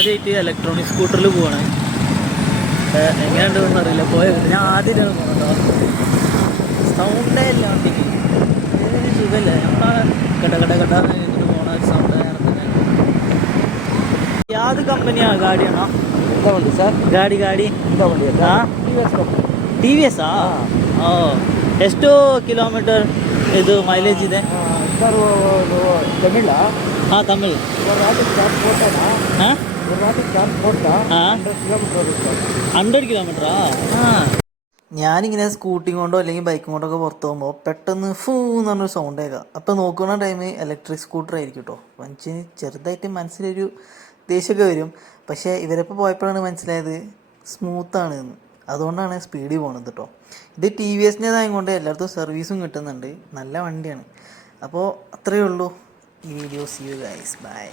ആദ്യമായിട്ട് ഇലക്ട്രോണിക് സ്കൂട്ടറിൽ പോവാണ്. എങ്ങനെയുണ്ടെന്ന് അറിയില്ല, പോയത് ഞാൻ ആദ്യമായിട്ടാണ് പോകുന്നത്. സൗണ്ടേ ഇല്ല വണ്ടിക്ക്, ഏതൊരു സുഖമല്ലേ. നമ്മളാ കട കട കട കഴിഞ്ഞിട്ട് പോണ ഒരു സൗണ്ട് വേറെ തന്നെ. യാത് കമ്പനിയാ ഗാഡിയാണോ? എന്താ വണ്ടി സാർ? ಗಾಡಿ എന്താ വണ്ടി? ಹಾಂ ಟಿ ವಿ ಎಸ್ಸಾ? ಓ, ಎಷ್ಟು ಕಿಲೋಮೀಟರ್ ಇದು ಮೈಲೇಜ್ ಇದೆ? ಸರ್ ತಮಿಳ ಹಾಂ, ತಮಿಳ್. ಹಾಂ, 100 കിലോമീറ്ററാ? ഞാനിങ്ങനെ സ്കൂട്ടി കൊണ്ടോ അല്ലെങ്കിൽ ബൈക്കും കൊണ്ടോ ഒക്കെ പുറത്ത് പോകുമ്പോൾ പെട്ടെന്ന് ഫൂ എന്ന് പറഞ്ഞൊരു സൗണ്ട് കേൾക്കാം. അപ്പോൾ നോക്കുന്ന ടൈം ഇലക്ട്രിക് സ്കൂട്ടർ ആയിരിക്കും കേട്ടോ. മനുഷ്യന് ചെറുതായിട്ട് മനസ്സിലൊരു ദേഷ്യമൊക്കെ വരും. പക്ഷേ ഇവരപ്പോൾ പോയപ്പോഴാണ് മനസ്സിലായത് സ്മൂത്താണ് എന്ന്. അതുകൊണ്ടാണ് സ്പീഡിൽ പോണത് കേട്ടോ. ഇത് ടി വി എസിൻ്റെതായത് കൊണ്ട് എല്ലായിടത്തും സർവീസും കിട്ടുന്നുണ്ട്, നല്ല വണ്ടിയാണ്. അപ്പോൾ അത്രയേ ഉള്ളൂ ഈ video. See you guys, by.